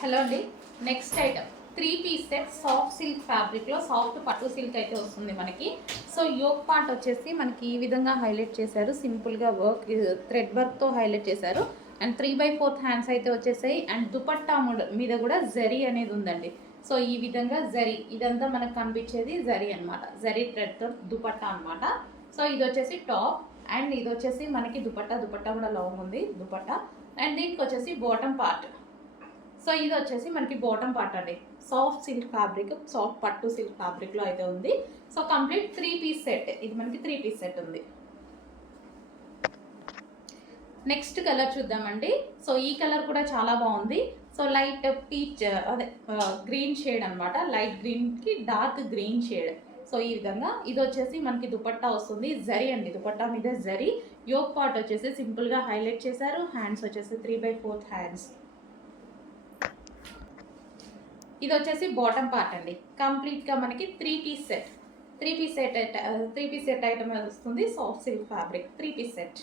Hello అండి. Next item 3 piece set soft silk ఫ్యాబ్రిక్లో soft పట్టు సిల్క్ అయితే వస్తుంది మనకి. సో యోక్ పార్ట్ వచ్చేసి మనకి ఈ విధంగా హైలైట్ చేశారు. సింపుల్గా వర్క్ థ్రెడ్ వర్క్తో హైలైట్ చేశారు. అండ్ 3/4 హ్యాండ్స్ అయితే వచ్చేసాయి. అండ్ దుపట్టా మీద కూడా జరీ అనేది ఉందండి. సో ఈ విధంగా జరీ ఇదంతా మనకు కనిపించేది జరీ అనమాట. జరీ థ్రెడ్తో దుపట్టా అనమాట. సో ఇది వచ్చేసి టాప్ అండ్ ఇది వచ్చేసి మనకి దుపట్టా కూడా లాంగ్ ఉంది దుపట్టా. అండ్ దీనికి వచ్చేసి బాటమ్ పార్ట్. సో ఇది వచ్చేసి మనకి బాటమ్ పార్ట్ అండి. సాఫ్ట్ సిల్క్ ఫ్యాబ్రిక్, సాఫ్ట్ పట్టు సిల్క్ ఫ్యాబ్రిక్లో అయితే ఉంది. So complete 3 piece set. ఇది మనకి 3 పీస్ సెట్ ఉంది. నెక్స్ట్ కలర్ చూద్దామండి. సో ఈ కలర్ కూడా చాలా బాగుంది. సో లైట్ పీచ్ అదే గ్రీన్ షేడ్ అనమాట. లైట్ గ్రీన్కి డార్క్ గ్రీన్ షేడ్. సో ఈ విధంగా ఇది వచ్చేసి మనకి దుపట్టా వస్తుంది. జరీ అండి, దుపట్టా మీద జరీ. యోక్ పార్ట్ వచ్చేసి సింపుల్గా హైలైట్ చేశారు. హ్యాండ్స్ వచ్చేసి 3/4 హ్యాండ్స్. ఇది వచ్చేసి బాటమ్ పార్ట్ అండి. కంప్లీట్గా మనకి 3 పీస్ సెట్ ఐటమ్ వస్తుంది. Soft silk fabric 3 piece set.